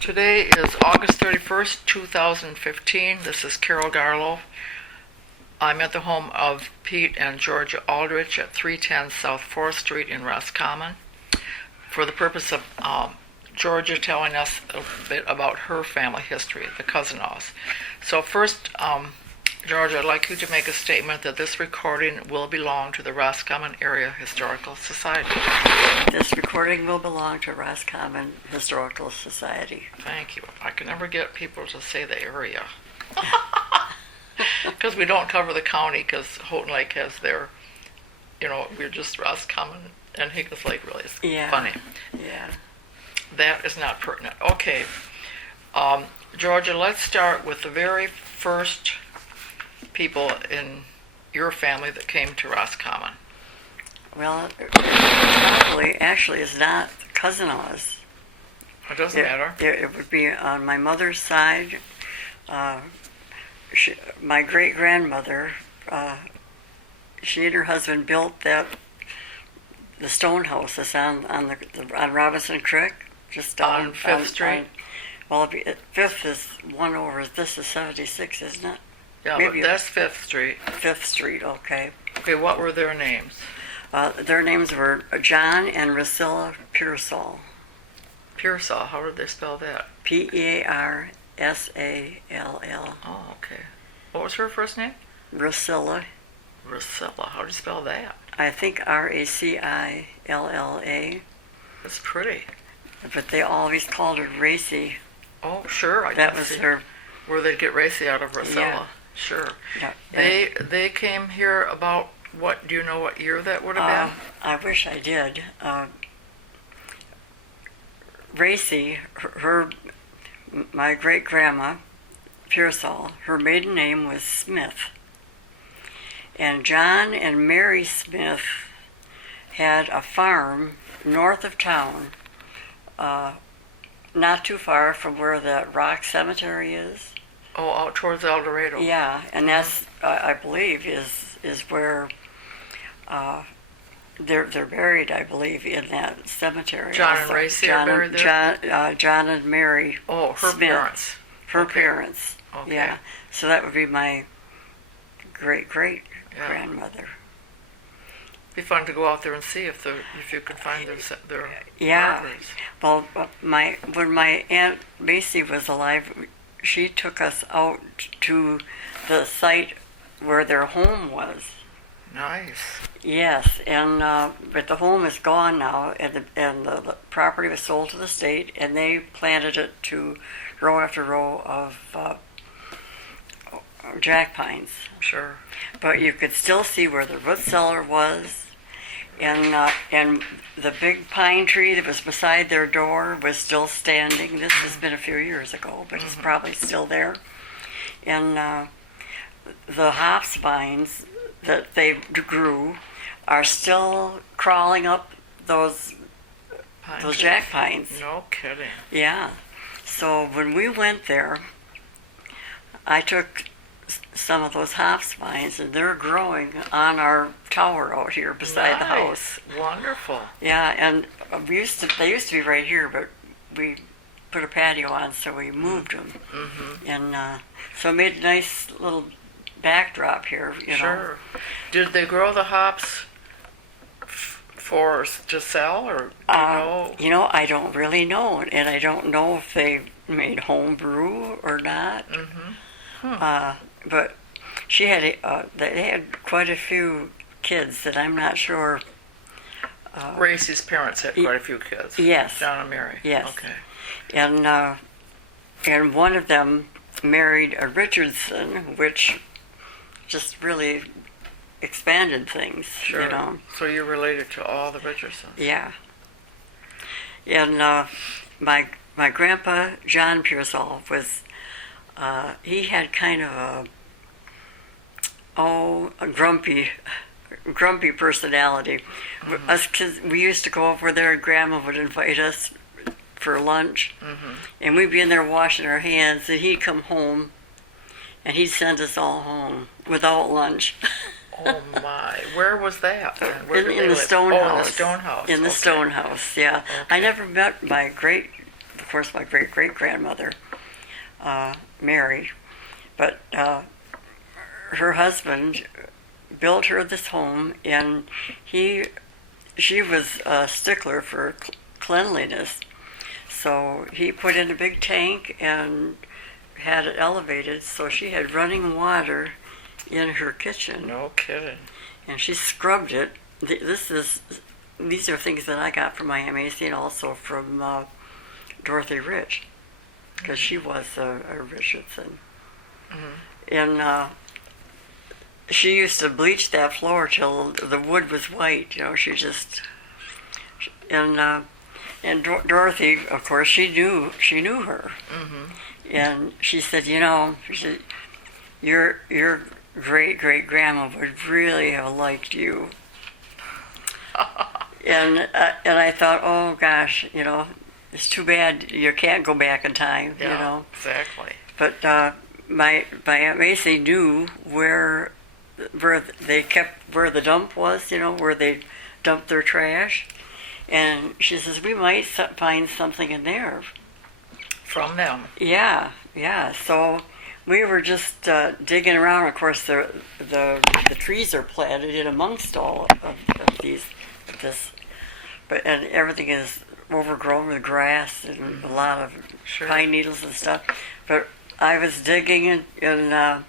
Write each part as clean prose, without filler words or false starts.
Today is August 31st, 2015. This is Carol Garlow. I'm at the home of Pete and Georgia Auldrich at 310 South 4th Street in Roscommon for the purpose of Georgia telling us a bit about her family history, the Cousin-Laws. So first, Georgia, I'd like you to make a statement that this recording will belong to the Roscommon Area Historical Society. This recording will belong to Roscommon Historical Society. Thank you. I can never get people to say the area. Because we don't cover the county, because Houghton Lake has their, we're just Roscommon, and Higgins Lake really is funny. Yeah. That is not pertinent. Okay. Georgia, let's start with the very first people in your family that came to Roscommon. Well, actually is not cousin-laws. It doesn't matter. It would be on my mother's side. My great-grandmother, she and her husband built the stone house that's on Robinson Creek, just on 5th Street. Well, 5th is one over. This is 76, isn't it? Yeah, maybe but that's 5th Street. 5th Street, okay. Okay, what were their names? Their names were John and Rusilla Pearsall. Pearsall, how did they spell that? Pearsall. Oh, okay. What was her first name? Rusilla. Rusilla, how do you spell that? I think Racilla. That's pretty. But they always called her Racy. Oh, sure. That was her. Where they'd get Racy out of Rusilla. Yeah. Sure. Yeah. They came here about, do you know what year that would have been? I wish I did. Racy, my great-grandma, Pearsall, her maiden name was Smith. And John and Mary Smith had a farm north of town, not too far from where the Rock Cemetery is. Oh, out towards El Dorado. Yeah, and that's, I believe, is where they're buried, I believe, in that cemetery. John and Racy are buried there? John and Mary. Oh, her Smith. parents. Her parents. Okay. Yeah. So that would be my great-great-grandmother. It'd be fun to go out there and see if you could find their markers. Well, when my Aunt Macy was alive, she took us out to the site where their home was. Nice. Yes, and but the home is gone now, and the property was sold to the state, and they planted it to row after row of jack pines. Sure. But you could still see where the root cellar was, and the big pine tree that was beside their door was still standing. This has been a few years ago, but it's probably still there. And the hops vines that they grew are still crawling up those jack pines. No kidding. Yeah. So when we went there, I took some of those hops vines, and they're growing on our tower out here beside the house. Wonderful. Yeah, and they used to be right here, but we put a patio on, so we moved them. Mm-hmm. And so it made a nice little backdrop here, Sure. Did they grow the hops to sell, or do you know? I don't really know, and I don't know if they made home brew or not. Mm-hmm. But she had they had quite a few kids that I'm not sure. Racy's parents had quite a few kids. Yes. John and Mary. Yes. Okay. And one of them married a Richardson, which just really expanded things. Sure. So you're related to all the Richardsons. Yeah. And my grandpa John Pearsall was he had kind of a grumpy personality. Mm-hmm. Us kids, we used to go over there, and Grandma would invite us for lunch, and we'd be in there washing our hands, and he'd come home, and he'd send us all home without lunch. Oh my! Where was that? In the stone house. In the stone house. In the stone house, yeah. Okay. I never met my course, my great-great-grandmother, Mary. But her husband built her this home, and she was a stickler for cleanliness. So he put in a big tank and had it elevated, so she had running water in her kitchen. No kidding. And she scrubbed it. These are things that I got from my Aunt Macy and also from Dorothy Rich, because she was a Richardson. And she used to bleach that floor till the wood was white. She just and Dorothy, of course, she knew her, and she said, your great-great-grandma would really have liked you. And I thought, oh gosh, it's too bad you can't go back in time, Exactly. But my Aunt Macy knew where the dump was, where they dumped their trash, and she says we might find something in there. From them. Yeah. So we were just digging around. Of course, the trees are planted in amongst all of this, and everything is overgrown with grass and a lot of pine needles and stuff. But I was digging, and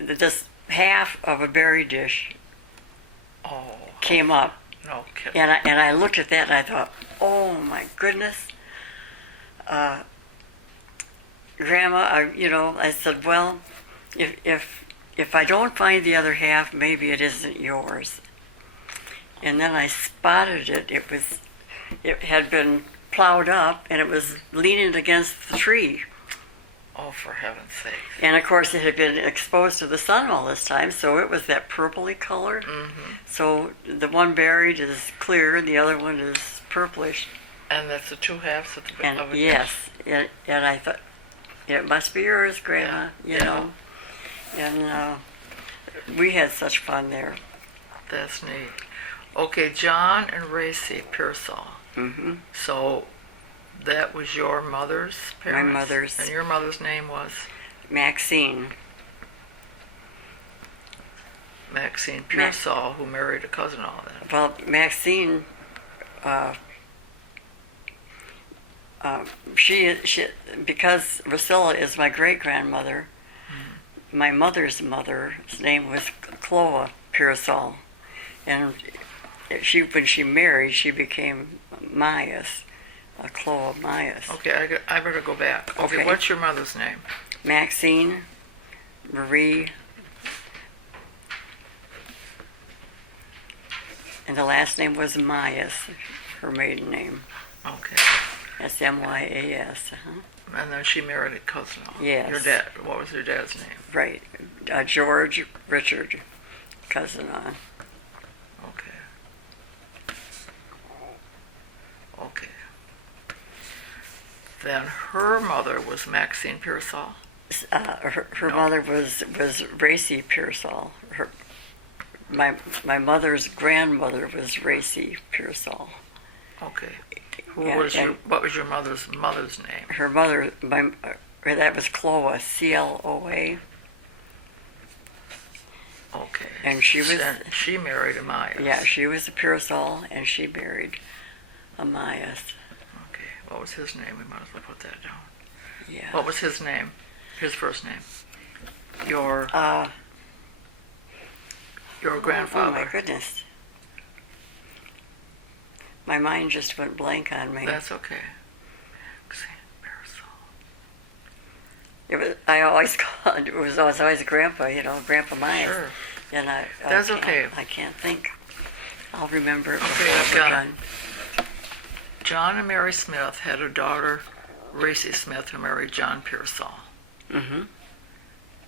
this half of a berry dish came up. No kidding. And I looked at that and I thought, oh my goodness. Grandma, I said, well, if I don't find the other half, maybe it isn't yours. And then I spotted it. It had been plowed up and it was leaning against the tree. Oh, for heaven's sake. And of course it had been exposed to the sun all this time, so it was that purpley color. So the one buried is clear and the other one is purplish. And that's the two halves of a yes, and I thought, it must be yours, Grandma, And we had such fun there. That's neat. Okay, John and Racy Pearsall. So that was your mother's parents? My mother's. And your mother's name was? Maxine Pearsall, who married a cousin all that. Well, Maxine, she because Priscilla is my great-grandmother, my mother's mother's name was Chloe Pearsall. And when she married, she became Myas. Chloe Myas. Okay, I better go back. Okay, what's your mother's name? Maxine Marie. And the last name was Myas, her maiden name. Okay. That's Myas. And then she married a cousin. Yes. Your dad. What was your dad's name? Right. George Richard Cousinon. Okay. Then her mother was Maxine Pearsall? Her mother was Racy Pearsall. My mother's grandmother was Racy Pearsall. Okay. What was your mother's name? Her mother, that was Chloe, Cloa. Okay. And she married a Myas. Yeah, she was a Pearsall, and she married a Myas. Okay. What was his name? We might as well put that down. Yeah. What was his name? His first name? Your grandfather. Oh my goodness. My mind just went blank on me. That's okay. I always called it was always Grandpa, Grandpa Myas. Sure. And That's okay. I can't think. I'll remember it Okay, before we're done. John and Mary Smith had a daughter, Racy Smith, who married John Pearsall.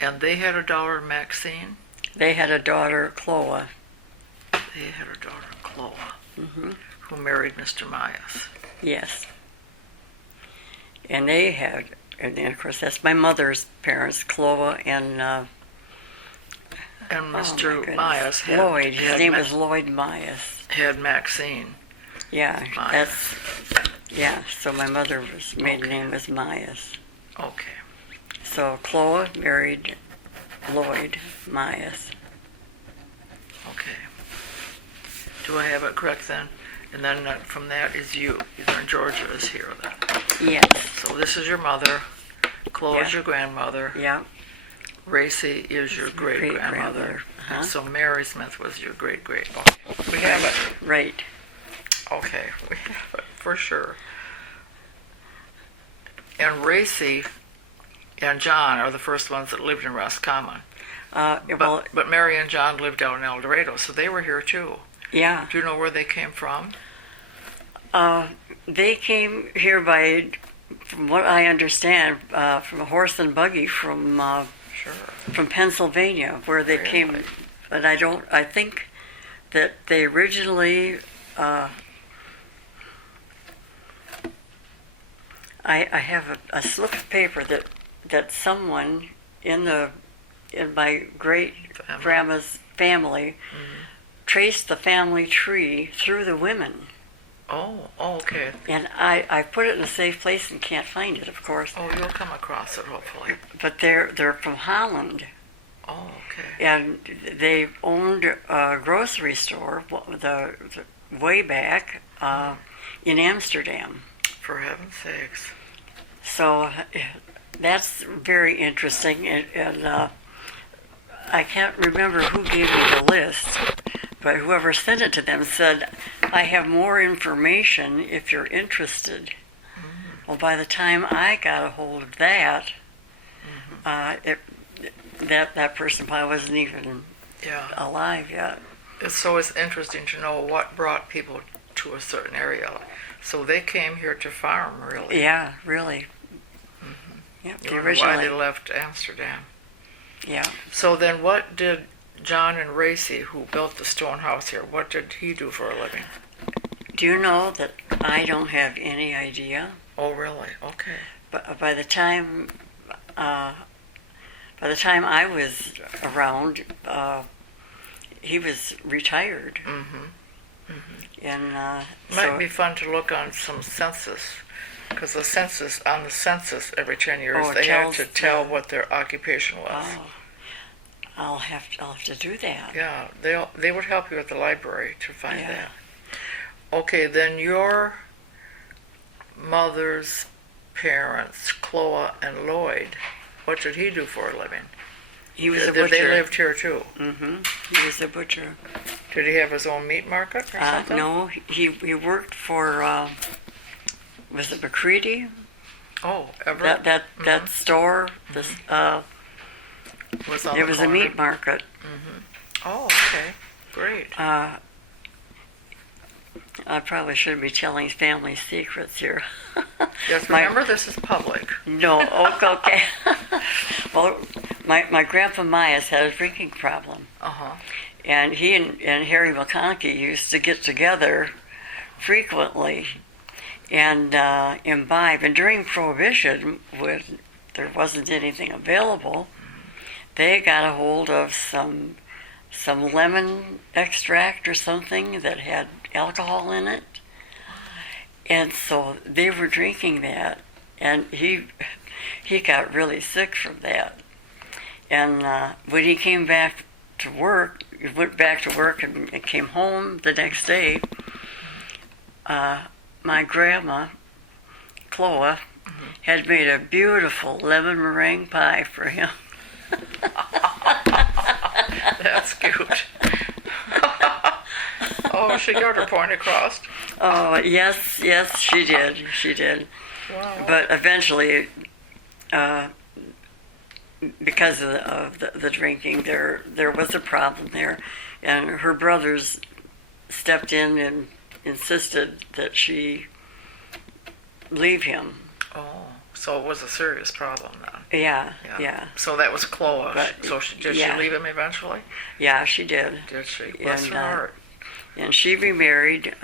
And they had a daughter, Maxine. They had a daughter, Chloe. They had a daughter, Chloe, who married Mr. Myas. Yes. And they had, and of course that's my mother's parents, Chloe and Mr. Myas Lloyd. His name was Lloyd Myas. Had Maxine. Yeah, Maya. so my mother's maiden name was Myas. Okay. So Chloe married Lloyd Myas. Okay. Do I have it correct then? And then from that is you. Then Georgia is here then. Yes. So this is your mother. Chloe is Yeah. your grandmother. Yeah. Racy is your great-grandmother. Uh-huh. And so Mary Smith was your great-great. Okay. We have it. Right. Okay. We have it for sure. And Racy and John are the first ones that lived in Roscommon. But Mary and John lived out in El Dorado, so they were here too. yeah. Do you know where they came from? They came here by, from what I understand, from a horse and buggy from Sure. Pennsylvania, where they Really? came. But I think that they originally, I have a slip of paper that someone in my great grandma's family traced the family tree through the women. Oh, okay. And I put it in a safe place and can't find it, of course. Oh, you'll come across it hopefully. But they're from Holland, Oh, okay. and they owned a grocery store the way back in Amsterdam. For heaven's sakes. So that's very interesting, and I can't remember who gave me the list, but whoever sent it to them said, I have more information if you're interested. Well, by the time I got a hold of that, that person probably wasn't even Yeah. alive yet. It's always interesting to know what brought people to a certain area. So they came here to farm, really. Yeah, really. Yep, You wonder why they left Amsterdam. Yeah. So then what did John and Racy, who built the stone house here, what did he do for a living? Do you know that I don't have any idea? Oh, really? Okay. But by the time I was around, he was retired, and Might be fun to look on some census, because on the census every 10 years, they have to tell what their occupation was. Oh, I'll have to do that. Yeah, they would help you at the library to find Yeah. that. Okay, then your mother's parents, Chloe and Lloyd, what did he do for a living? He was a They butcher. lived here too. He was a butcher. Did he have his own meat market or something? No, he worked for was it McCready? Oh, ever? That store. This was on it the was a corner? meat market. Oh, okay. Great. I probably shouldn't be telling family secrets here. Yes, remember this is public. No, okay. Well, my grandpa Myas had a drinking problem, Uh-huh. and he and Harry McConkie used to get together frequently and imbibe. And during Prohibition, when there wasn't anything available, they got a hold of some lemon extract or something that had alcohol in it, and so they were drinking that, and he got really sick from that. And when he came back to work, he went back to work and came home the next day. My grandma, Chloe, had made a beautiful lemon meringue pie for him. That's cute. Oh, she got her point across. Oh, yes, she did. Wow. But eventually, because of the drinking, there was a problem there, and her brothers stepped in and insisted that she leave him. Oh, so it was a serious problem then. Yeah. So that was Chloe. But, So did she leave him eventually? Yeah, she did. Did she? Bless And, her heart. And she remarried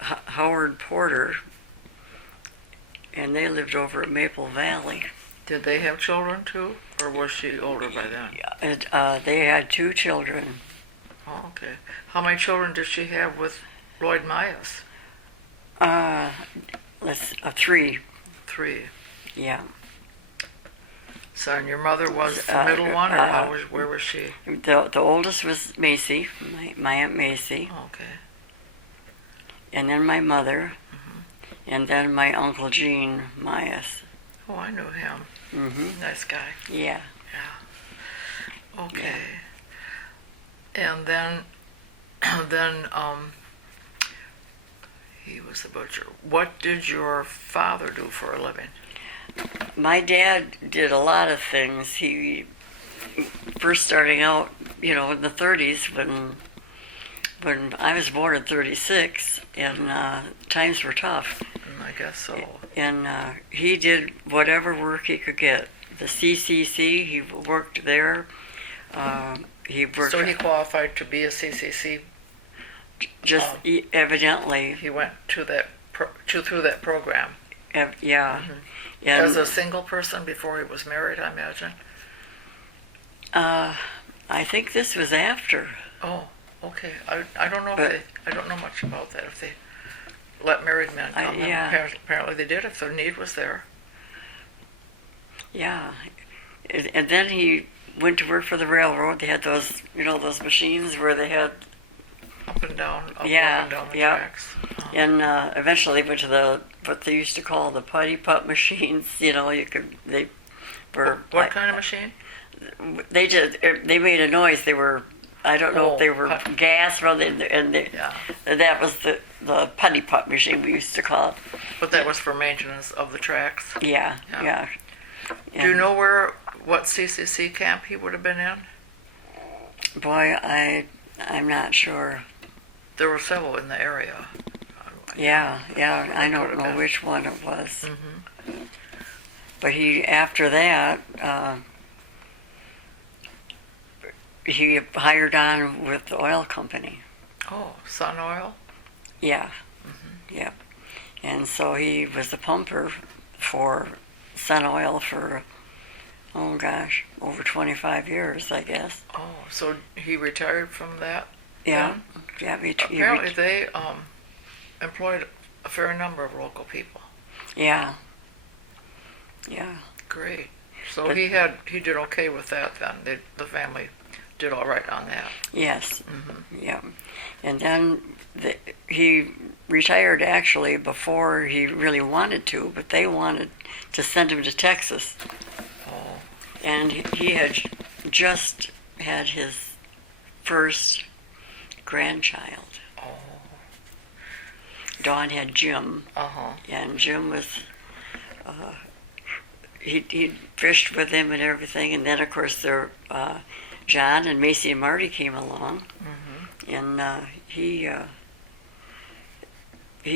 Howard Porter, and they lived over at Maple Valley. Did they have children too, or was she older by then? And, they had 2 children. Oh, okay. How many children did she have with Lloyd Myers? Three. 3. Yeah. So, and your mother was the middle one, or where was she? The oldest was Macy, my Aunt Macy, Okay. and then my mother, and then my Uncle Gene Myers. Oh, I knew him. Mm-hmm. Nice guy. Yeah. Yeah. Okay. And then, he was a butcher. What did your father do for a living? My dad did a lot of things. He first starting out, in the 30s when I was born in 36, and times were tough. I guess so. And he did whatever work he could get. The CCC, he worked there. He worked. So he qualified to be a CCC. Just evidently. He went to that through that program. Yeah. Mm-hmm. And, as a single person before he was married, I imagine. I think this was after. Oh, okay. I don't know I don't know much about that. If they let married men come, apparently they did. If the need was there. Yeah, and then he went to work for the railroad. They had those, those machines where they had up and down the tracks. Oh. And eventually went to what they used to call the putty putt machines. They were. What kind of machine? They made a noise. They were. I don't know if they were gas, and that was the putty putt machine we used to call it. But that was for maintenance of the tracks. Yeah. Do you know what CCC camp he would have been in? Boy, I'm not sure. There were several in the area. Yeah, I don't know which one it was. Mm-hmm. But after that, he hired on with the oil company. Oh, Sun Oil? Yeah, yeah. And so he was a pumper for Sun Oil for, over 25 years, I guess. Oh, so he retired from that? Yeah. Yeah. Apparently they employed a fair number of local people. Yeah. Great. So he did okay with that then. The family did all right on that. Yes. Mm-hmm. Yeah. And then he retired actually before he really wanted to, but they wanted to send him to Texas. Oh. And he had just had his first grandchild. Oh. Dawn had Jim. Uh-huh. And Jim was, he fished with him and everything. And then, of course, John and Macy and Marty came along. Mm-hmm. And he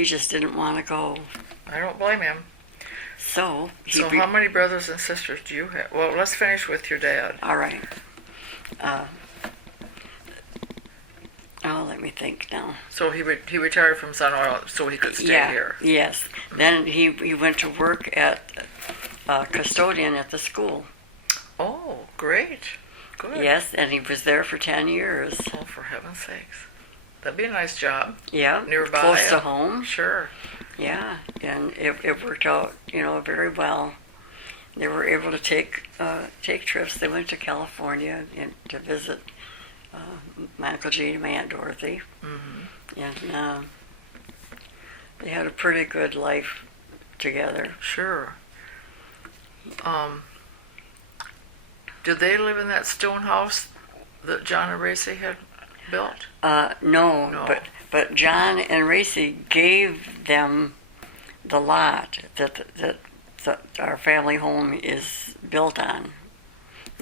just didn't want to go. I don't blame him. So how many brothers and sisters do you have? Well, let's finish with your dad. All right. Let me think now. So he retired from Sun Oil so he could stay here. Yes. Then he went to work at custodian at the school. Oh, great. Good. Yes, and he was there for 10 years. Oh, for heaven's sakes. That'd be a nice job. Yeah. Nearby. Close to home. Sure. Yeah, and it worked out, very well. They were able to take trips. They went to California to visit my Uncle Gene and my Aunt Dorothy. Mm-hmm. And they had a pretty good life together. Sure. Did they live in that stone house that John and Racy had built? No. But John and Racy gave them the lot that our family home is built on.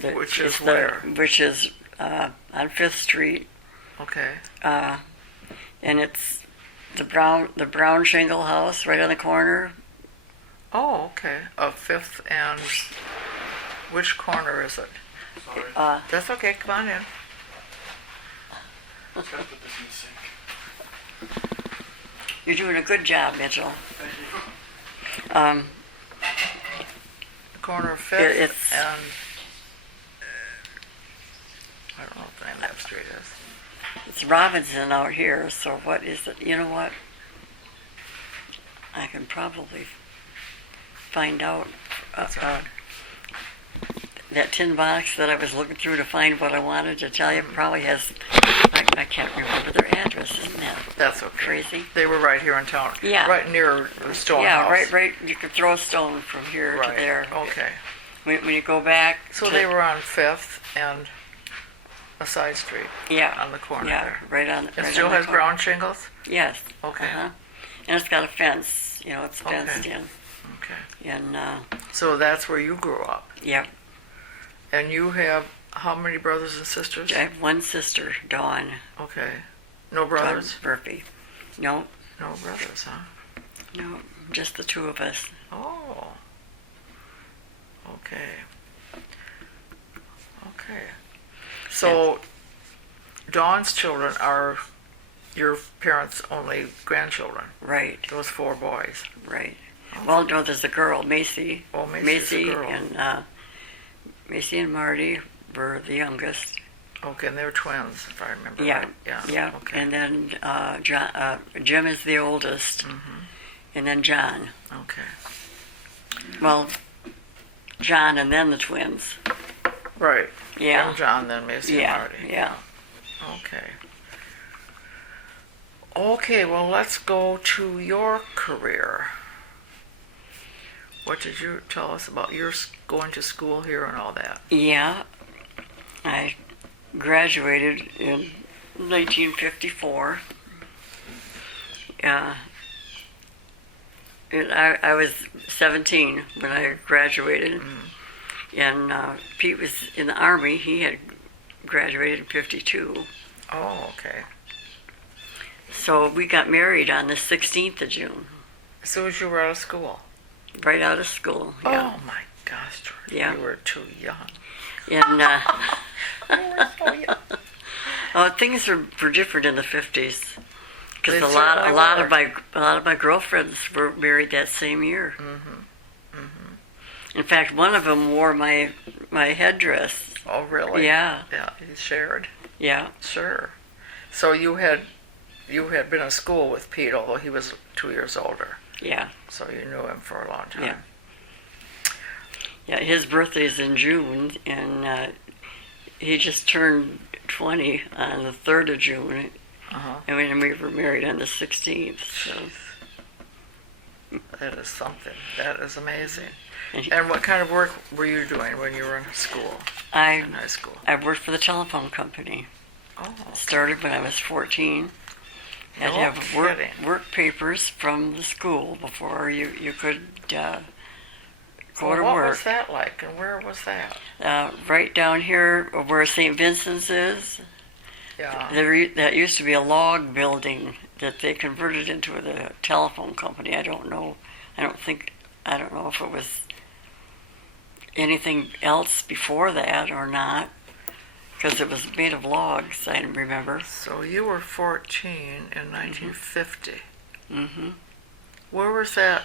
Which is where? Which is on 5th Street. Okay. And it's the brown shingle house right on the corner. Oh, okay. Of 5th and which corner is it? Sorry. That's okay. Come on in. Just gotta put this in the sink. You're doing a good job, Mitchell. Thank you. The corner of 5th It's- and I don't know what the name of that street is. It's Robinson out here, so what is it? You know what? I can probably find out. That tin box that I was looking through to find what I wanted to tell you probably has, I can't remember their address, isn't that That's okay. crazy? They were right here in town. Yeah. Right near the stone Yeah, house. right. You could throw a stone from here Right. to there. Okay. When you go back. So to- they were on 5th and a side street Yeah. on the corner Yeah, there. right on. It right still on the has corner. ground shingles? Yes. Okay. Uh-huh. And it's got a fence. It's fenced Okay. in. Okay. And So that's where you grew up. yeah, And you have how many brothers and sisters? I have one sister, Dawn. Okay. No brothers? Dawn Murphy. No, No brothers, huh? no, just the two of us. Oh. Okay. Okay. So, Dawn's children are your parents' only grandchildren, Right, those 4 boys. right. Well, no, there's a girl, Macy. Oh, Macy's Macy a girl. and Macy and Marty were the youngest. Okay, and they're twins, if I remember Yeah, right. Yeah. yeah. Okay. And then Jim is the oldest, and then John. Okay. Well, John and then the twins. Right. Yeah. And John, then Macy and Yeah, Marty. yeah. Okay. Okay, well, let's go to your career. What did you tell us about your going to school here and all that? Yeah, I graduated in 1954. I was 17 when I graduated, and Pete was in the Army. He had graduated in 52. Oh, okay. So we got married on the 16th of June, As soon as you were out of school. right out of school. Yeah. Oh my gosh, George, Yeah. you were too young. And You were so young. things were different in the 50s. Because They a lot certainly of my girlfriends were married that same year. In fact, one of them wore my headdress. Oh, really? Yeah, Yeah, he shared. yeah, Sure. So you had been in school with Pete, although he was 2 years older. yeah, So you knew him for a long time. yeah. Yeah, his birthday's in June, and he just turned 20 on the 3rd of June, Uh-huh. and we were married on the 16th. So, That is something. That is amazing. and And what kind of work were you doing when you were in school, I in high school? worked for the telephone company. Oh, Started when I was 14. Had to no have kidding. work papers from the school before you could go Well, to what work. was that like, and where was that? Right down here where St. Vincent's is, Yeah. that used to be a log building that they converted into the telephone company. I don't know if it was anything else before that or not, because it was made of logs, I remember. So you were 14 in 1950. Mm-hmm. Where was that?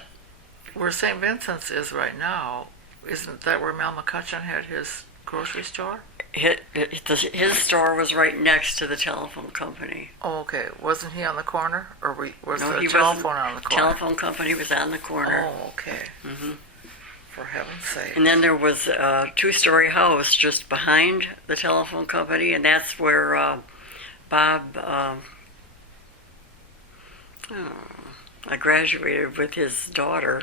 Where St. Vincent's is right now? Isn't that where Mel McCutcheon had his grocery store? His store was right next to the telephone company. Oh, okay. Wasn't he on the corner, or was No, the he telephone wasn't. on the corner? Telephone company was on the corner. Oh, okay. Hmm. For heaven's sake. And then there was a 2-story house just behind the telephone company, and that's where Bob, I graduated with his daughter.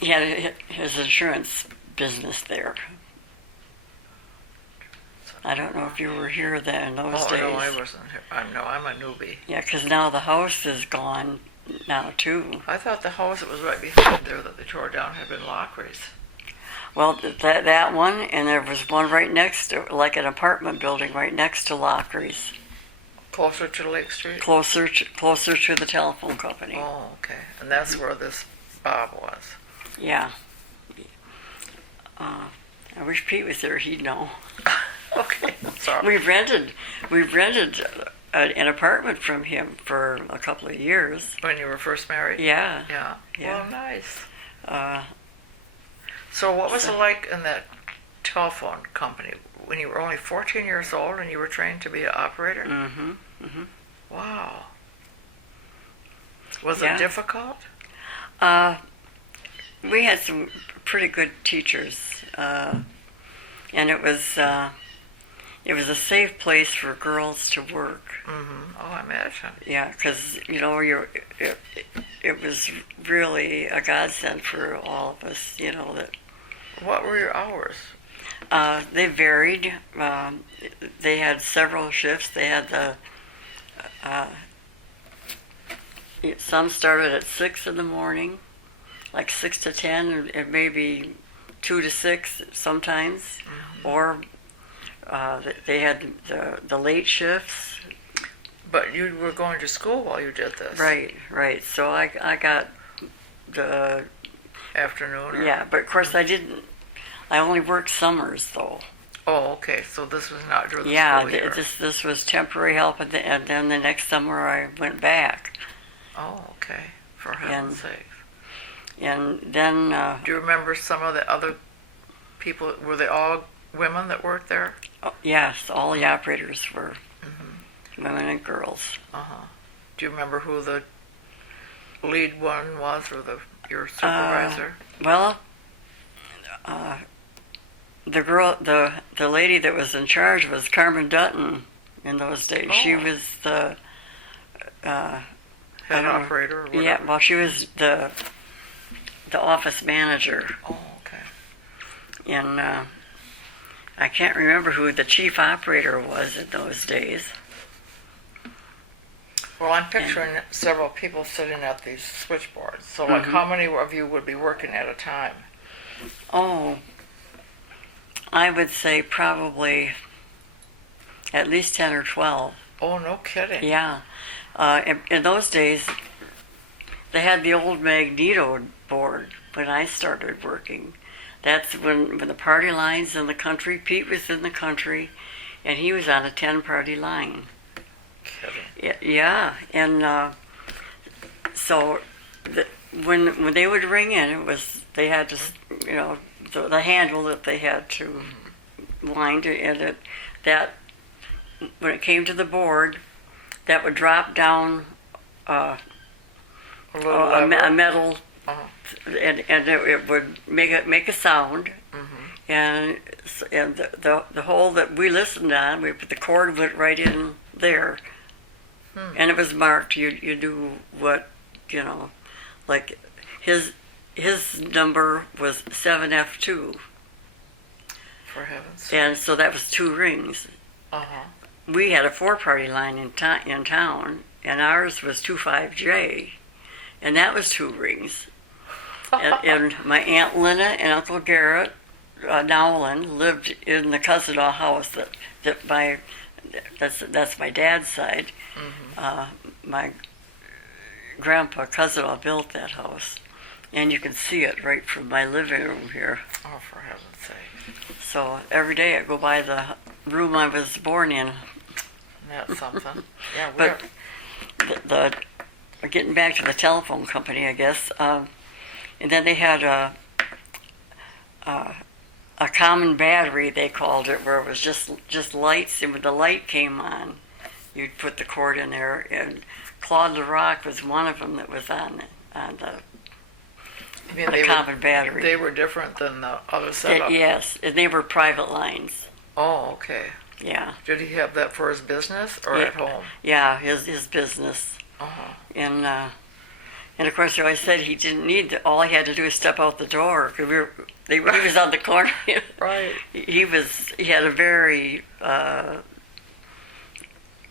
He had his insurance business there. I don't know if you were here then in those Oh, days. no, I wasn't here. I'm a newbie. Yeah, because now the house is gone now too. I thought the house that was right behind there that they tore down had been Lockery's. Well, that one, and there was one right next to, like an apartment building right next to Lockery's, Closer to Lake Street? closer to the telephone company. Oh, okay. And that's where this Bob was. Yeah. I wish Pete was there; he'd know. Okay, sorry. We rented an apartment from him for a couple of years. When you were first married? Yeah. Yeah. Yeah. Well, nice. Uh, So what was it like in that telephone company? when you were only 14 years old and you were trained to be an operator? Mm-hmm. Mm-hmm. Wow. Was Yeah. it difficult? We had some pretty good teachers, and it was a safe place for girls to work. Mm-hmm. Oh, I imagine. Yeah, because it was really a godsend for all of us. That What were your hours? they varied. They had several shifts. They had some started at 6 in the morning, like 6 to 10, and maybe 2 to 6 sometimes, Mm-hmm. or they had the late shifts. But you were going to school while you did this. Right. So I got the Afternoon? Or? yeah, but of course I didn't. I only worked summers though. Oh, okay. So this was not during the Yeah, school year. this was temporary help, and then the next summer I went back, Oh, okay. For heaven's sake. and then Do you remember some of the other people? Were they all women that worked there? yes, all the operators were Mm-hmm. women and girls. Uh-huh. Do you remember who the lead one was, or your supervisor? Well, the lady that was in charge was Carmen Dutton in those days. She Oh. was the Head operator or whatever? yeah. Well, she was the office manager, Oh, okay. and I can't remember who the chief operator was in those days. Well, I'm picturing several people sitting at these switchboards. So, like, Mhm. how many of you would be working at a time? Oh, I would say probably at least 10 or 12. Oh, no kidding. Yeah. In those days, they had the old magneto board when I started working. That's when the party lines in the country, Pete was in the country, and he was on a 10-party line. Kidding. Yeah, and so when they would ring in, they had to, the handle that they had to wind, and that when it came to the board, that would drop down A little a lever? metal, Uh-huh. and it would make a sound, Mm-hmm. and the hole that we listened on, the cord went right in there, and it was marked. You do what, like his number was 7F2, For heaven's sake. and so that was 2 rings. Uh-huh. We had a 4-party line in town, and ours was 25J, and that was 2 rings. And my Aunt Lena and Uncle Garrett Nowlin lived in the Cousinal house that's my dad's side. Mm-hmm. My grandpa Cousinal built that house, and you can see it right from my living room here. Oh, for heaven's sake. So every day I go by the room I was born in. That's something. Yeah, But the getting back to the telephone company, I guess, and then they had a common battery, they called it, where it was just lights, and when the light came on, you'd put the cord in there, and Claude LaRock was one of them that was on the I mean, common battery. They were different than the other setup? Yes, and they were private lines. Oh, okay. Yeah. Did he have that for his business or Yeah. at home? Yeah, his business. Uh-huh. And of course, I said he didn't need all he had to do was step out the door. 'Cause he was on the corner. Right. He had a very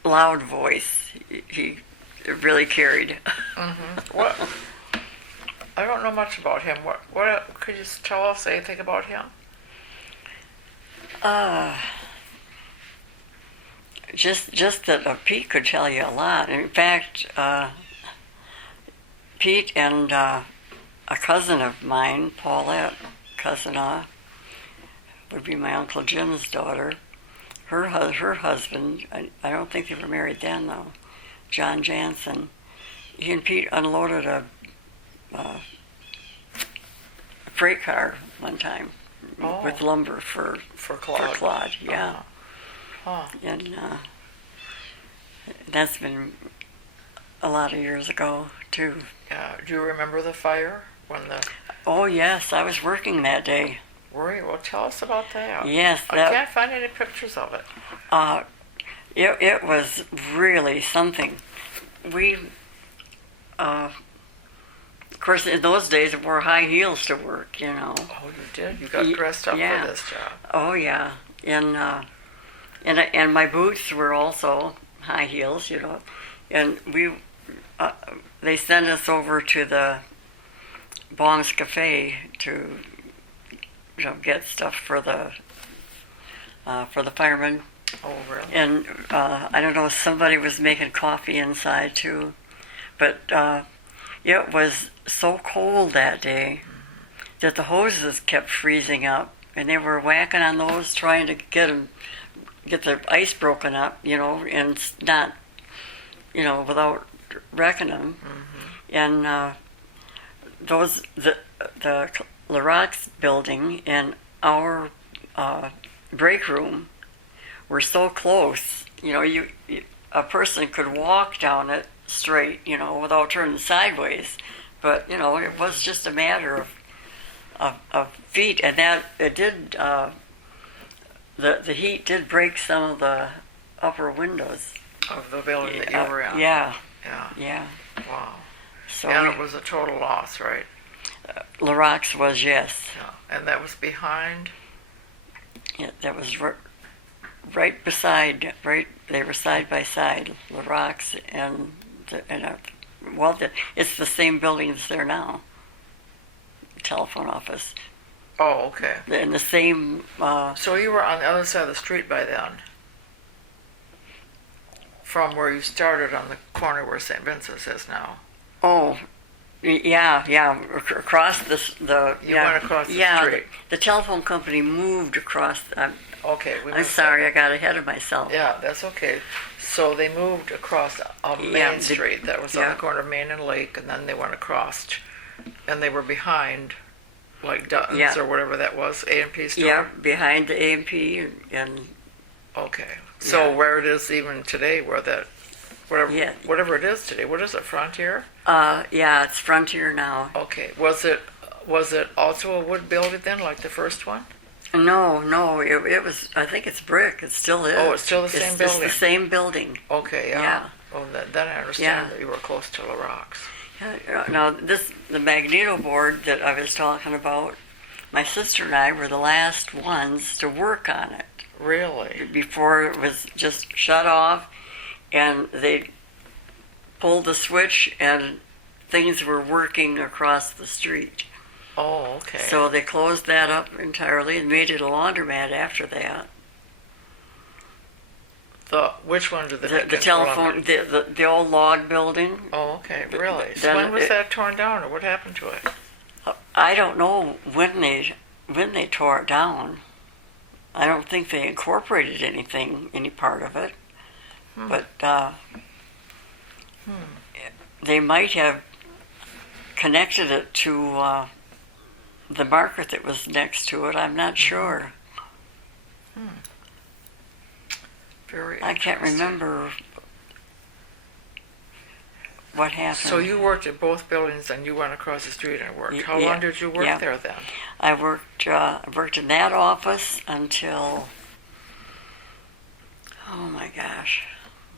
loud voice. He really carried. Mm-hmm. What? I don't know much about him. What could you tell us anything about him? Just that Pete could tell you a lot. In fact, Pete and a cousin of mine, Paulette Cousin, would be my Uncle Jim's daughter. Her husband, I don't think they were married then though, John Jansen. He and Pete unloaded a freight car one time. Oh. with lumber for Claude. Claude, yeah. Huh. And that's been a lot of years ago, too. Yeah. Do you remember the fire when the? Oh, yes, I was working that day. Were you? Well, tell us about that. Yes, I can't find any pictures of it. it was really something. We, of course, in those days, it wore high heels to work, you know. Oh, you did? You got dressed up yeah. for this job. Oh, yeah. And my boots were also high heels, you know. And they sent us over to the Bong's Cafe to, get stuff for the firemen. Oh, really? And I don't know, somebody was making coffee inside too. But it was so cold that day that the hoses kept freezing up, and they were whacking on those, trying to get the ice broken up, and not, without wrecking them. Mm-hmm. And the Larox building and our break room were so close. A person could walk down it straight, without turning sideways. But it was just a matter of feet, and that it did. The heat did break some of the upper windows Of the building that you were in. Yeah. Yeah. Yeah. Wow. So And it was a total loss, right? Larox was, yes. Yeah. And that was behind. Yeah, that was right beside. They were side by side. Larox and it's the same building that's there now. Telephone office. Oh, okay. In the same. So you were on the other side of the street by then, from where you started on the corner where St. Vincent's is now. Oh, yeah. Across the. You went across the street. The telephone company moved across. Okay. I'm sorry, I got ahead of myself. Yeah, that's okay. So they moved across a main street that was on the corner of Main and Lake, and then they went across, and they were behind, like Dutton's or whatever that was, A&P store. Yeah, behind the A&P and. Okay. So where it is even today, where that, whatever it is today, what is it, Frontier? Yeah, it's Frontier now. Okay. Was it also a wood building then, like the first one? No, it was. I think it's brick. It still is. Oh, it's still the same building. It's the same building. Okay, yeah. Yeah. Oh, then I understand that you were close to Larox. Yeah, now the magneto board that I was talking about, my sister and I were the last ones to work on it. Really? Before it was just shut off, and they pulled the switch, and things were working across the street. Oh, okay. So they closed that up entirely and made it a laundromat after that. Which one did they make The it telephone, the old log building. Oh, okay, really? So Then when was that torn down, or what happened to it? I don't know when they tore it down. I don't think they incorporated any part of it, but they might have connected it to the market that was next to it. I'm not sure. Very I can't interesting. remember what happened. So you worked at both buildings, and you went across the street and worked. How long did you work there then? I worked in that office until, oh my gosh,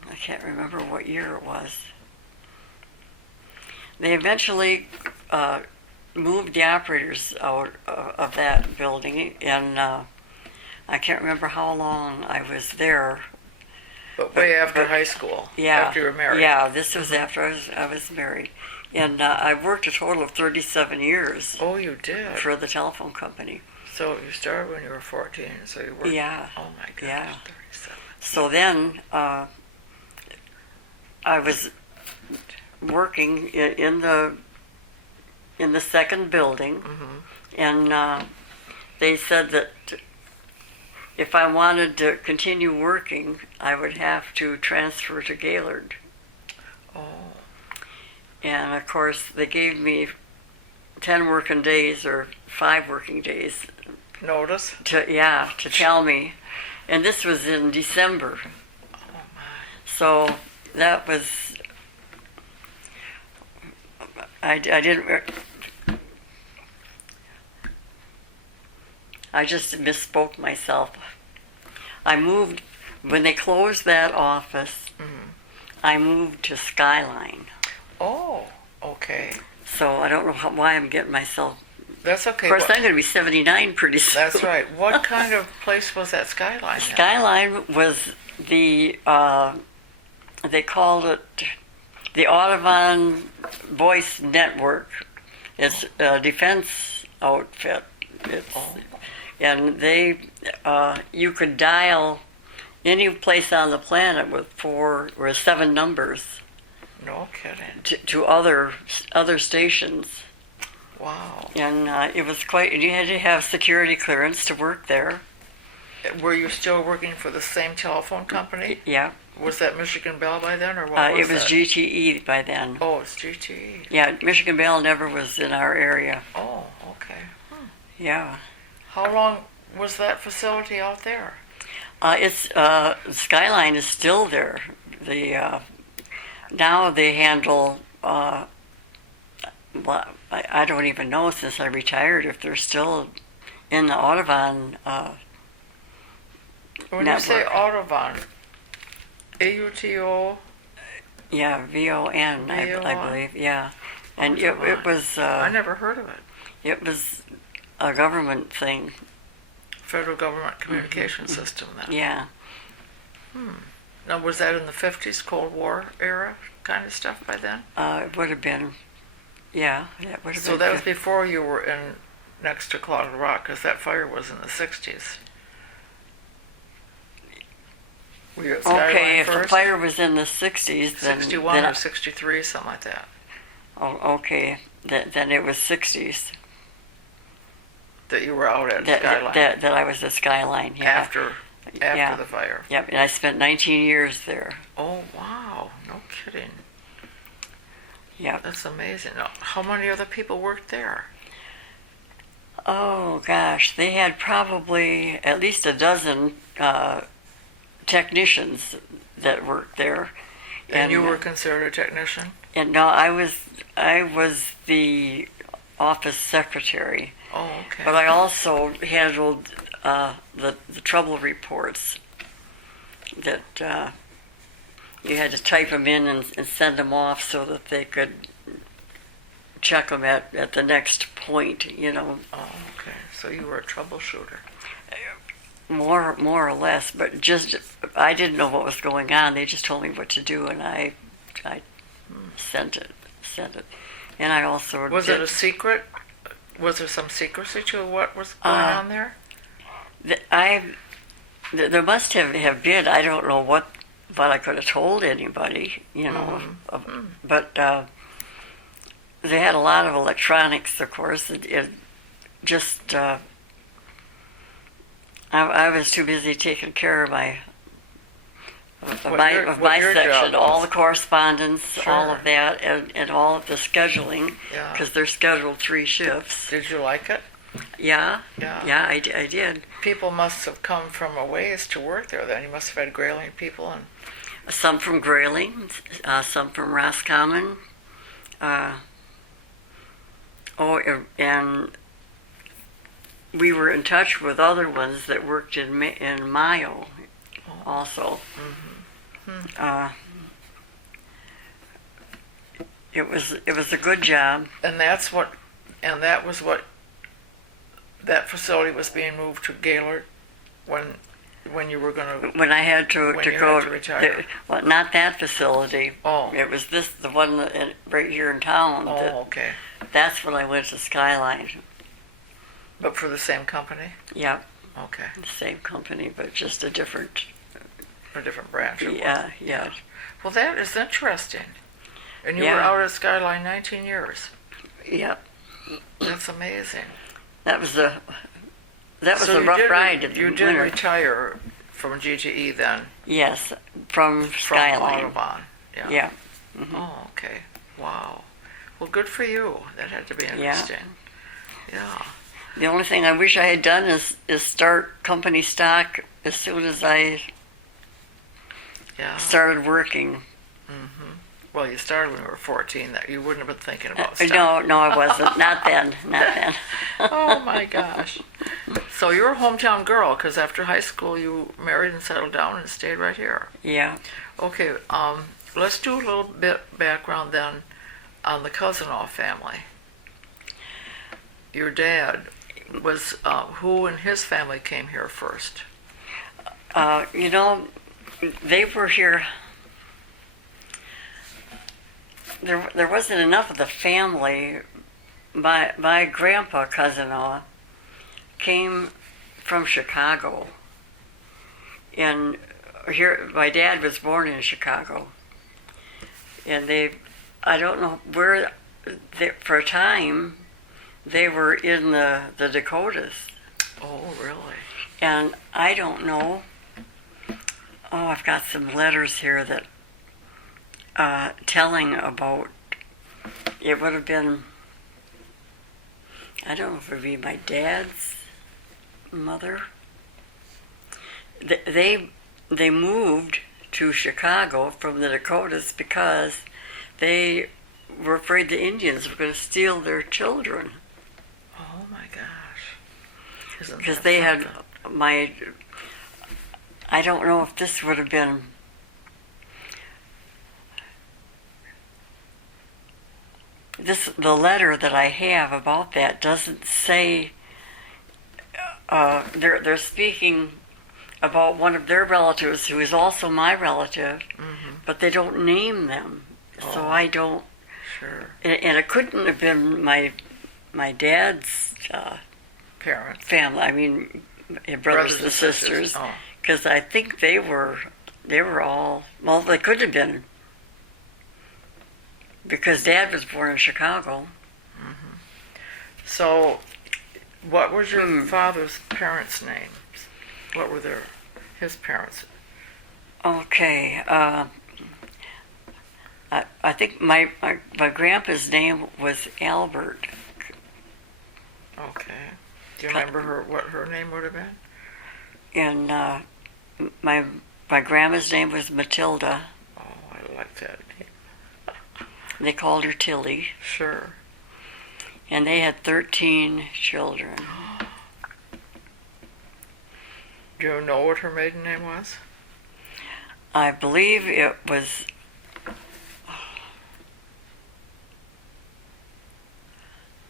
I can't remember what year it was. They eventually moved the operators out of that building, and I can't remember how long I was there. But way after high school, after you were married. Yeah, this was after I was married. And I worked a total of 37 years Oh, you did? for the telephone company. So you started when you were 14, so you worked... Yeah. Oh my gosh, Yeah. 37. So then I was working in the second building, Mm-hmm. and they said that if I wanted to continue working, I would have to transfer to Gaylord. Oh. And of course, they gave me 10 working days or 5 working days notice. to tell me, and this was in December. Oh my. So that was, I didn't, I just misspoke myself. I moved, when they closed that office, I moved to Skyline. Oh, okay. So I don't know why I'm getting myself. That's okay. Of course, What- I'm going to be 79 pretty soon. That's right. What kind of place was that Skyline? in? Skyline was the, they called it the Audubon Voice Network. It's a defense outfit. It's, and they, you could dial any place on the planet with 4 or 7 numbers No kidding. to other stations. Wow. And it was quite, and you had to have security clearance to work there. Were you still working for the same telephone company? Yeah. Was that Michigan Bell by then, or what was It was that? GTE by then. Oh, it's GTE. Yeah, Michigan Bell never was in our area. Oh, okay. Yeah. How long was that facility out there? It's Skyline is still there. The now they handle. Well, I don't even know since I retired if they're still in the Audubon. When you say Network. Audubon, AUTO, Yeah, VON, I VON. believe. Yeah, and Audubon. it was. I never heard of it. It was a government thing. Federal Government Communication System then. Yeah. Now, was that in the 50s, Cold War era kind of stuff by then? It would have been. Yeah, it would have So been. that was before you were in next to Cloud Rock, because that fire was in the 60s. Were you at Skyline Okay, if the first? fire was in the 60s, then 61 then or 63, something like that. oh, okay, then it was 60s That you were out at Skyline that I was at Skyline. Yeah. after Yeah. the fire. Yep, and I spent 19 years there. Oh, wow. No kidding. Yep. That's amazing. Now, how many other people worked there? Oh gosh, they had probably at least a dozen technicians that worked there. And you were considered a technician? And no, I was the office secretary. Oh, okay. But I also handled the trouble reports that you had to type them in and send them off so that they could check them at the next point, you know, Oh, okay. So you were a troubleshooter. more or less. But just I didn't know what was going on. They just told me what to do, and I sent it. And I also Was did, it a secret? Was there some secrecy to what was going on there? There must have been. I don't know what I could have told anybody, you know. But they had a lot of electronics, of course. It just I was too busy taking care of my What your section, job all was. the correspondence, all Sure. of that, and all of the scheduling, Yeah. because they're scheduled 3 shifts. Did you like it? Yeah, Yeah. I did. People must have come from a ways to work there then. You must have had Grayling people and Some from Grayling, some from Roscommon. And we were in touch with other ones that worked in Mayo also. It was a good job. and that was what that facility was being moved to Gaylord when you were going to. When I had to When you go, had to retire. well, not that facility. Oh. It was the one right here in town. Oh, okay. That's when I went to Skyline. But for the same company. Yep, Okay, the same company, but just a different. a different branch. it was. Yeah. Well, that is interesting. And you were Yeah. out at Skyline 19 years. Yep. That's amazing. That was a So you rough did ride. in You the did winter. retire from GTE then, Yes, from from Skyline. Audubon. Yeah. Yeah. Oh, okay. Wow. Well, good for you. That had to be interesting. Yeah. The only thing I wish I had done is start company stock as soon as I Yeah. started working. Well, you started when you were 14. That you wouldn't have been thinking about stock. No, I wasn't. Not then. Not then. Oh my gosh. So you're a hometown girl because after high school you married and settled down and stayed right here. Yeah. Okay, let's do a little bit background then on the Cousinoff family. Your dad was, who in his family came here first? You know, they were here. There wasn't enough of the family. My grandpa, Cousinoff, came from Chicago. And here, my dad was born in Chicago. And I don't know where, for a time, they were in the Dakotas. Oh, really? And I don't know. Oh, I've got some letters here that telling about, it would have been, I don't know if it would be my dad's mother. They moved to Chicago from the Dakotas because they were afraid the Indians were going to steal their children. Oh my gosh. Isn't Because that they had something? I don't know if this would have been, the letter that I have about that doesn't say, they're speaking about one of their relatives who is also my relative, but they don't name them. So Oh. I don't, Sure. and it couldn't have been my dad's Parents. family. I mean, brothers and sisters. Oh. Because I think they were all, well, they could have been, because Dad was born in Chicago. So, what was your father's parents' names? What were his parents? Okay, I think my grandpa's name was Albert. Okay. Do you remember what her name would have been? And my grandma's name was Matilda. Oh, I like that name. They called her Tilly. Sure. And they had 13 children. Do you know what her maiden name was? I believe it was,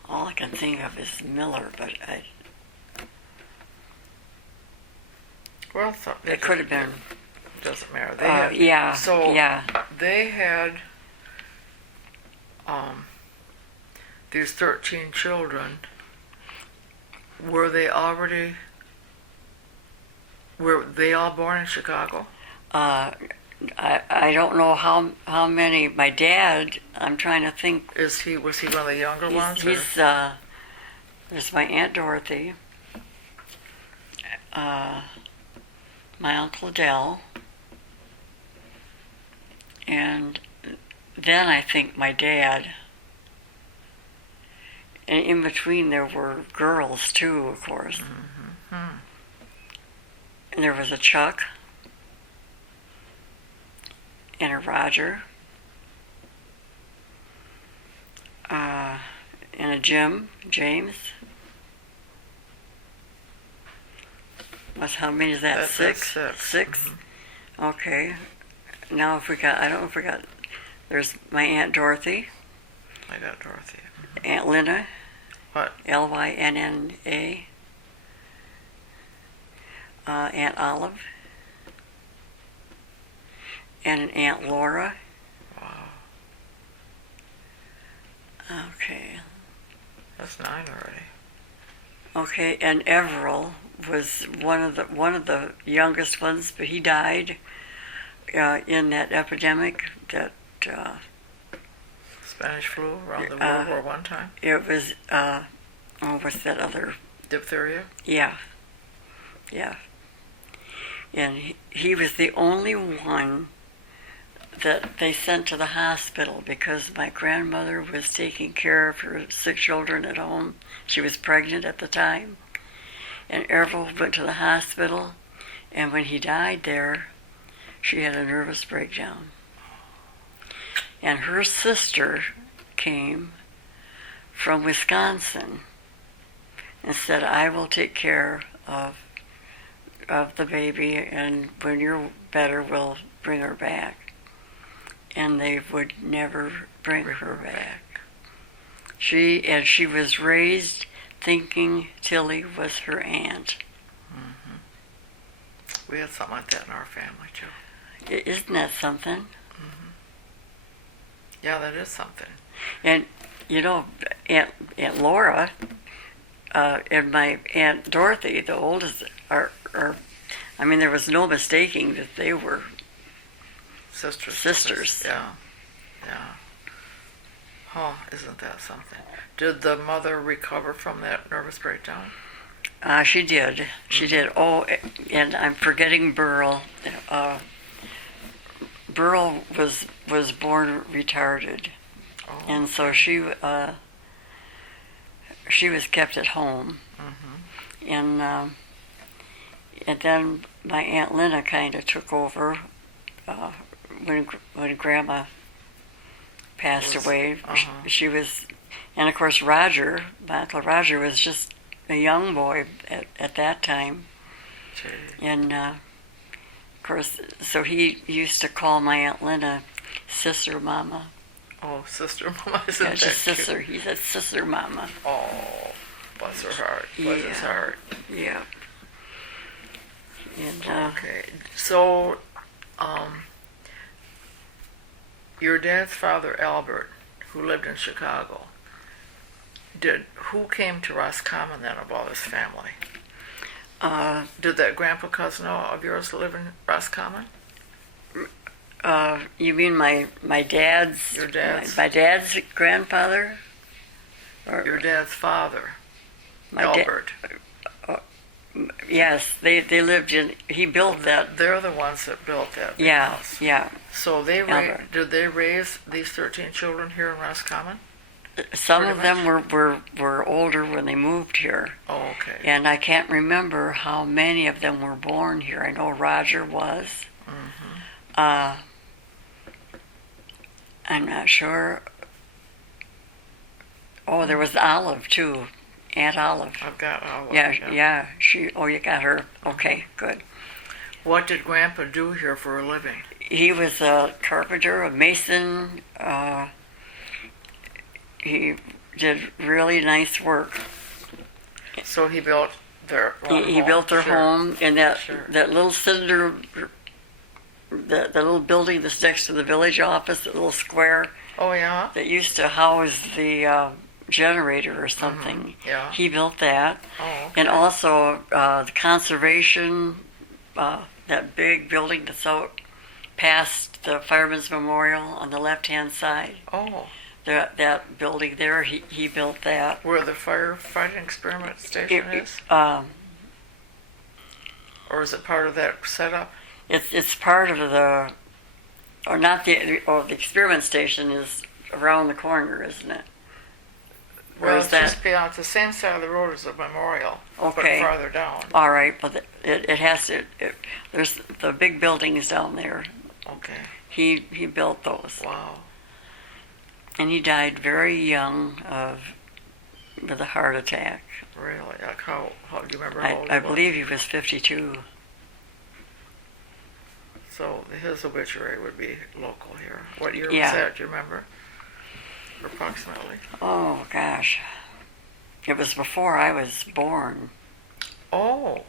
all I can think of is Miller, but Well, it could have been. Doesn't matter. They had, Yeah, So yeah. they had these 13 children. Were they all born in Chicago? I don't know how many. My dad, I'm trying to think. Was he one of the younger ones? or- There's my Aunt Dorothy, my Uncle Dell, and then I think my dad. And in between there were girls too, of course. And there was a Chuck and a Roger and a James. How many is that? That's Six? six. Okay. Now I don't know if we got, there's my Aunt Dorothy, I got Dorothy. Aunt Lynna. What? Lynna. Aunt Olive. And an Aunt Laura. Wow. Okay. That's 9 already. Okay, and Everell was one of the youngest ones, but he died in that epidemic that Spanish flu around the World War I time? it was. What's that other? Diphtheria? Yeah. And he was the only one that they sent to the hospital because my grandmother was taking care of her sick children at home. She was pregnant at the time. And Errol went to the hospital, and when he died there, she had a nervous breakdown. And her sister came from Wisconsin and said, I will take care of the baby, and when you're better, we'll bring her back. And they would never bring her back. She was raised thinking Tilly was her aunt. Mm-hmm. We had something like that in our family too. Isn't that something? Mm-hmm. Yeah, that is something. And you know, Aunt Laura and my Aunt Dorothy, the oldest, are I mean, there was no mistaking that they were sisters. Yeah. Oh, isn't that something? Did the mother recover from that nervous breakdown? She did. She did. Oh, and I'm forgetting Burl. Burl was born retarded, and so she was kept at home, and then my Aunt Lena kind of took over when Grandma passed away. She was, and of course my Uncle Roger was just a young boy at that time, and of course, so he used to call my Aunt Lena Sister Mama. Oh, Sister Mama, isn't that just cute? Sister. He said Sister Mama. Oh, bless her heart. Bless his heart. Yeah. And, okay, so your dad's father, Albert, who lived in Chicago, who came to Roscommon then of all his family? Did that grandpa cousin of yours live in Roscommon? You mean my dad's? Your dad's? My dad's grandfather? Or your dad's father, my Albert. Yes, they lived in. He built that. They're the ones that built that big house. Yeah. So did they raise these 13 children here in Roscommon? Some of them were older when they moved here. Oh, okay. And I can't remember how many of them were born here. I know Roger was. Mm-hmm. I'm not sure. Oh, there was Olive too. Aunt Olive. I've got Olive. Yeah. You got her. Okay, good. What did Grandpa do here for a living? He was a carpenter, a mason. He did really nice work. So he built their home? He built their home in that little cinder, that little building that's next to the village office, that little square. Oh, yeah? That used to house the generator or something. Yeah. He built that. Oh, okay. And also the conservation, that big building that's out past the Fireman's Memorial on the left-hand side. Oh. That building there, he built that. Where the firefighting experiment station is? Or is it part of that setup? It's part of the, or not the experiment station is around the corner, isn't it? Well, it's just beyond, the same side of the road as the memorial, okay, but farther down. All right, but it has to. There's the big buildings down there. Okay. He built those. Wow. And he died very young with a heart attack. Really? Like how do you remember how old he I was? believe he was 52. So his obituary would be local here. What year was Yeah. that? Do you remember? Approximately. Oh gosh, it was before I was born. Oh,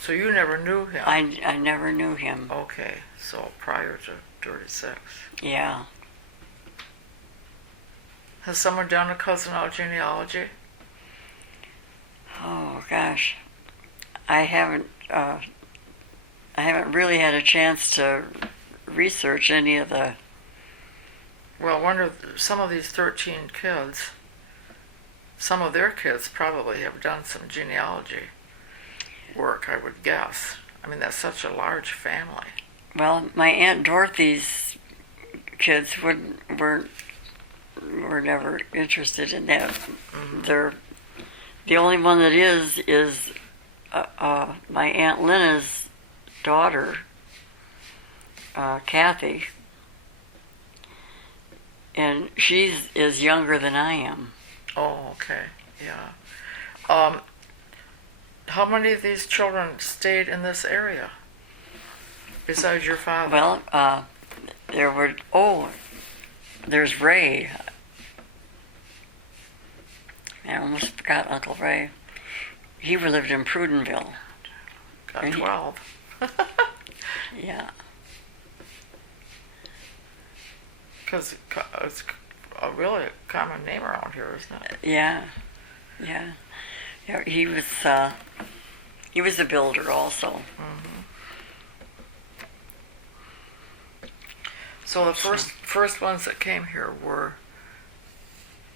so you never knew him? I never knew him. Okay, so prior to 36. Yeah. Has someone done a cousinal genealogy? Oh gosh, I haven't really had a chance to research any of the. Well, I wonder, some of these 13 kids, some of their kids probably have done some genealogy work, I would guess. I mean, that's such a large family. Well, my Aunt Dorothy's kids were never interested in that. They're the only one that is my Aunt Lena's daughter, Kathy, and is younger than I am. Oh, okay. Yeah. How many of these children stayed in this area besides your father? Well, there's Ray. I almost forgot Uncle Ray. He lived in Prudenville. Got 12. Yeah. Because it's a really common name around here, isn't it? Yeah. He was a builder also. So the first ones that came here were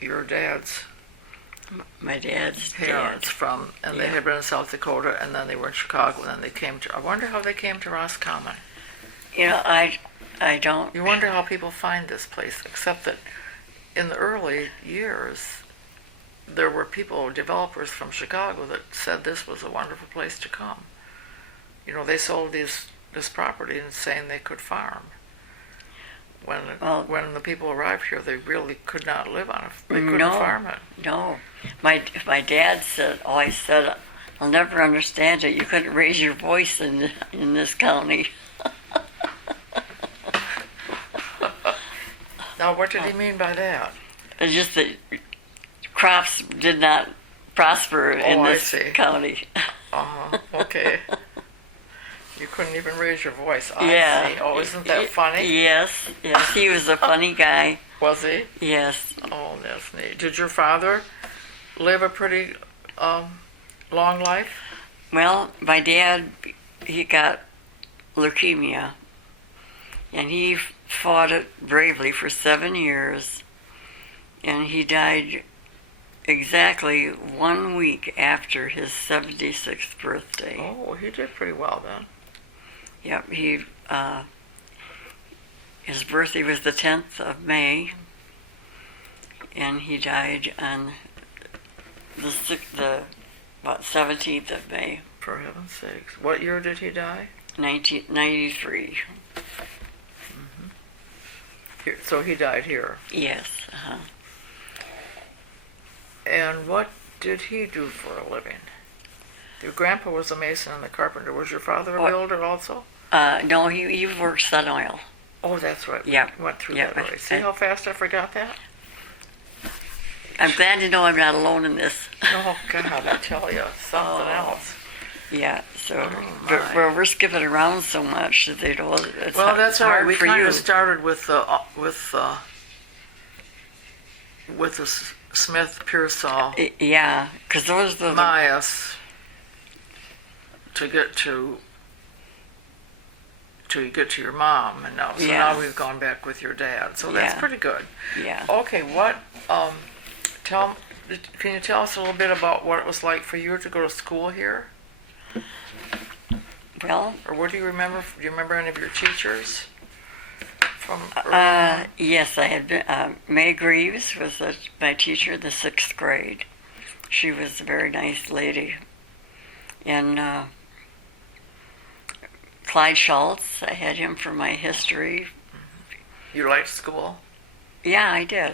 your dad's My dad's parents dad. they had been in South Dakota, and then they were in Chicago, and then they came to. I wonder how they came to Roscommon. I don't. You wonder how people find this place, except that in the early years, there were developers from Chicago that said this was a wonderful place to come. They sold this property and saying they could farm. When the people arrived here, they really could not live on it. They couldn't farm it. No. My dad always said, I'll never understand it. You couldn't raise your voice in this county. Now, what did he mean by that? It's just that crops did not prosper in this county. Okay. You couldn't even raise your voice. Yeah. See. Oh, isn't that funny? Yes. He was a funny guy. Was he? Yes. Oh, that's neat. Did your father live a pretty long life? Well, my dad, he got leukemia, and he fought it bravely for 7 years, and he died exactly 1 week after his 76th birthday. Oh, he did pretty well then. Yep, his birthday was the 10th of May, and he died on the 17th of May. For heaven's sakes. What year did he die? 1993. So he died here. Yes. And what did he do for a living? Your grandpa was a mason and a carpenter. Was your father a builder also? No, he worked Sun Oil. Oh, that's right. Yeah. Went through that way. See how fast I forgot that? I'm glad to know I'm not alone in this. Oh, God, I tell you, something else. Yeah, so my. we're skipping around so much that they don't. Well, that's all right. We for kind you. of started with the Smith, Pearsall, Yeah, because those are the Myas to get to your mom, and now now we've gone back with your dad. So that's pretty good. Yeah. Okay, what can you tell us a little bit about what it was like for you to go to school here? Well, Or what do you remember? Do you remember any of your teachers from early on? yes, I had been, May Greaves was my teacher in the 6th grade. She was a very nice lady. And Clyde Schultz, I had him for my history. You liked school? Yeah, I did.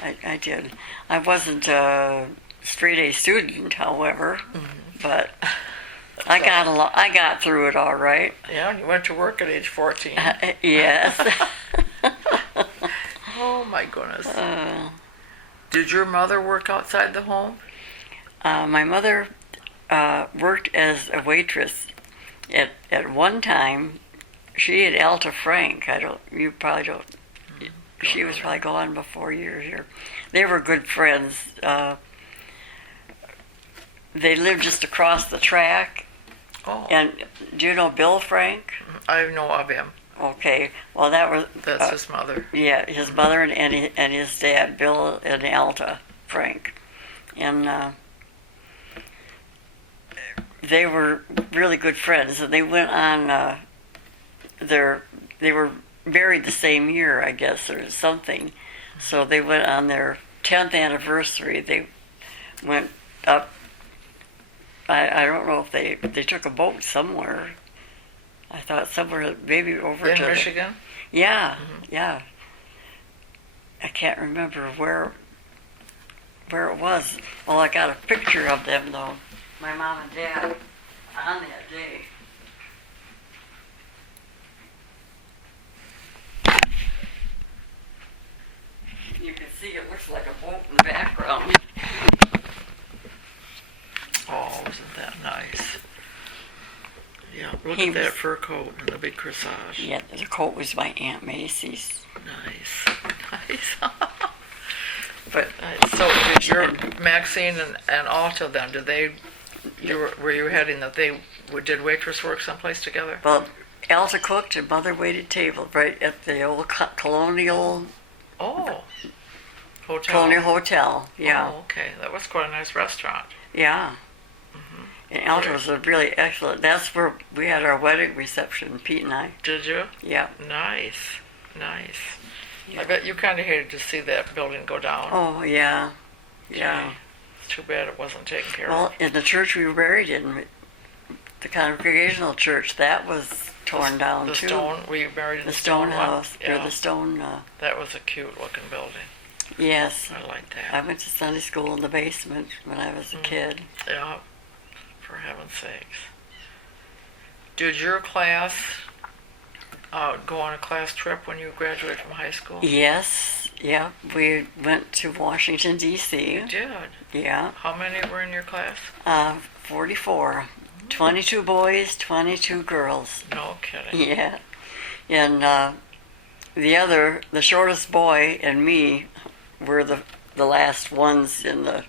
I did. I wasn't a straight A student, however, but I got through it all right. Yeah, and you went to work at age 14. Yes. Oh my goodness. Did your mother work outside the home? My mother worked as a waitress at one time. She had Alta Frank. You probably don't. She was probably gone before you were here. They were good friends. They lived just across the track. Oh. And do you know Bill Frank? I know of him. Okay. Well, That's his mother. Yeah, his mother and his dad, Bill and Alta Frank. And they were really good friends. And they went on they were married the same year, I guess, or something. So they went on their 10th anniversary. They went up. I don't know if they took a boat somewhere. I thought somewhere, maybe over In to Michigan? yeah, yeah. I can't remember where it was. Well, I got a picture of them though. My mom and dad on that day. You can see it looks like a boat in the background. Oh, isn't that nice? Yeah, look He at that was- fur coat and the big corsage. Yeah, the coat was my Aunt Macy's. Nice, nice. But So did your Maxine and Alta then? Did they? Were you heading that they did waitress work someplace together? well, Elsa cooked and Mother waited table right at the old Colonial Oh, hotel. Colonial Hotel. Yeah, Oh, okay, that was quite a nice restaurant. yeah. And Elsa was a really excellent. That's where we had our wedding reception, Pete and I. Did you? Yeah. Nice, nice. Yeah. I bet you kind of hated to see that building go down. Oh yeah, yeah. It's too bad it wasn't taken care Well, of. in the church we were buried in, the Congregational Church, that was torn down The too. stone. Were you married in The the stone one? house, or Yeah, the stone. that was a cute looking building. Yes, I like I that. went to Sunday school in the basement when I was a kid. Yeah, for heaven's sakes. Did your class go on a class trip when you graduated from high school? Yes, yeah. We went to Washington D.C. You did. Yeah, How many were in your class? 44, 22 boys, 22 girls. No kidding. Yeah, and the shortest boy and me were the last ones in the.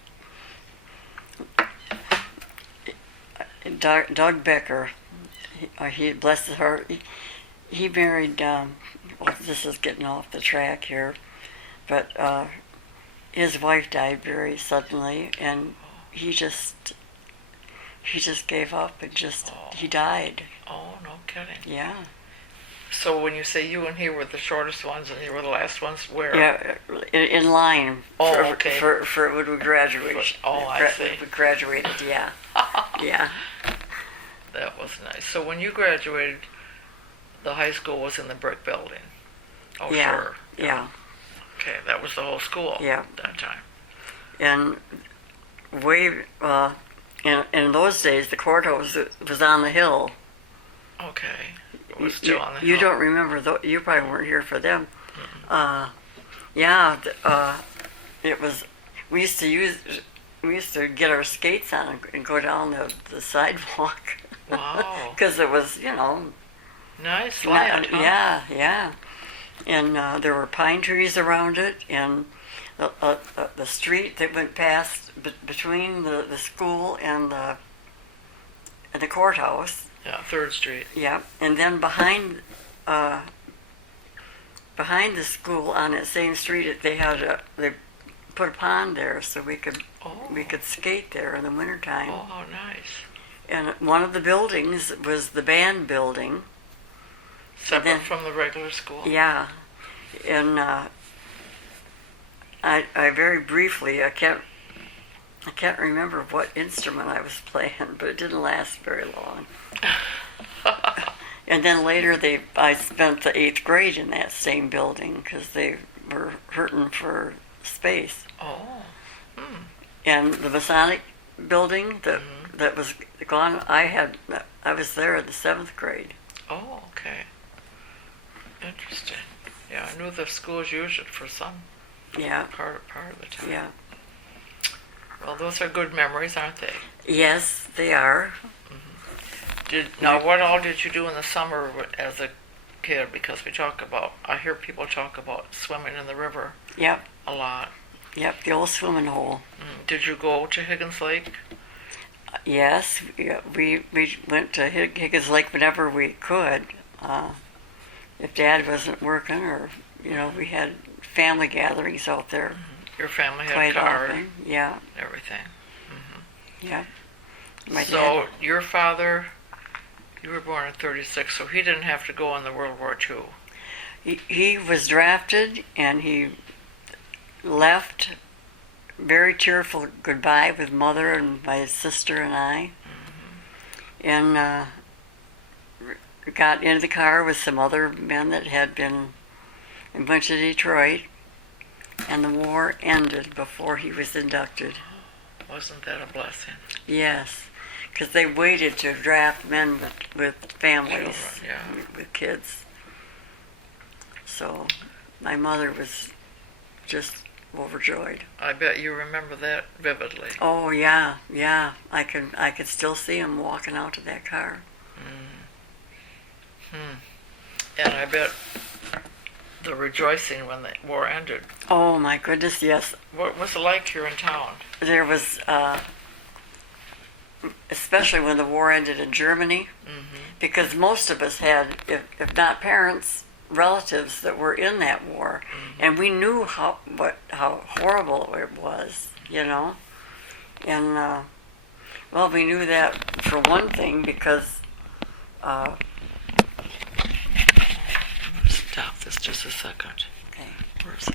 Doug Becker, he bless his heart, he married. Well, this is getting off the track here, but his wife died very suddenly, and he just gave up and he died. Oh, no kidding. Yeah. So when you say you and he were the shortest ones and you were the last ones, where? Yeah, in line Oh, for, okay. for when we graduated. Oh, I see. We graduated, yeah. Yeah. That was nice. So when you graduated, the high school was in the brick building. Oh, Yeah, sure. yeah. Okay, that was the whole school. Yeah. At that time. And in those days, the courthouse was on the hill. Okay. It was still on the hill. You don't remember, you probably weren't here for them. It was, we used to get our skates on and go down the sidewalk. Wow. Because it was, Nice land, huh? yeah. And there were pine trees around it, and the street that went past between the school and the courthouse. Yeah, 3rd Street. Yeah, and then behind the school on that same street, they put a pond there, so we could skate there in the wintertime. Oh, how nice. And one of the buildings was the band building. Separate then- from the regular school? Yeah, and I very briefly, I can't remember what instrument I was playing, but it didn't last very long. And then later, I spent the 8th grade in that same building because they were hurting for space. Oh. And the Masonic building that was gone, I was there in the 7th grade. Oh, okay. Interesting. Yeah, I knew the schools used it for some Yeah, part of the time. yeah. Well, those are good memories, aren't they? Yes, they are. Now, what all did you do in the summer as a kid? Because I hear people talk about swimming in the river Yep, a lot. yep, the old swimming hole. Did you go to Higgins Lake? Yes, we went to Higgins Lake whenever we could. If Dad wasn't working, or we had family gatherings out there Your family had a quite car often. Yeah, and everything. yeah. My So dad, your father, you were born in 36, so he didn't have to go in the World War II. he was drafted, and he left very tearful goodbye with Mother and my sister and I, and got into the car with some other men that had been and went to Detroit, and the war ended before he was inducted. Wasn't that a blessing? Yes, because they waited to draft men with families, Children, yeah. with kids. So my mother was just overjoyed. I bet you remember that vividly. Oh yeah, yeah. I could still see him walking out to that car. And I bet the rejoicing when the war ended. Oh my goodness, yes. What was it like here in town? There was, especially when the war ended in Germany, because most of us had, if not parents, relatives that were in that war, and we knew how horrible it was, you know. And well, we knew that for one thing because. Stop this just a second. Okay. Where is it?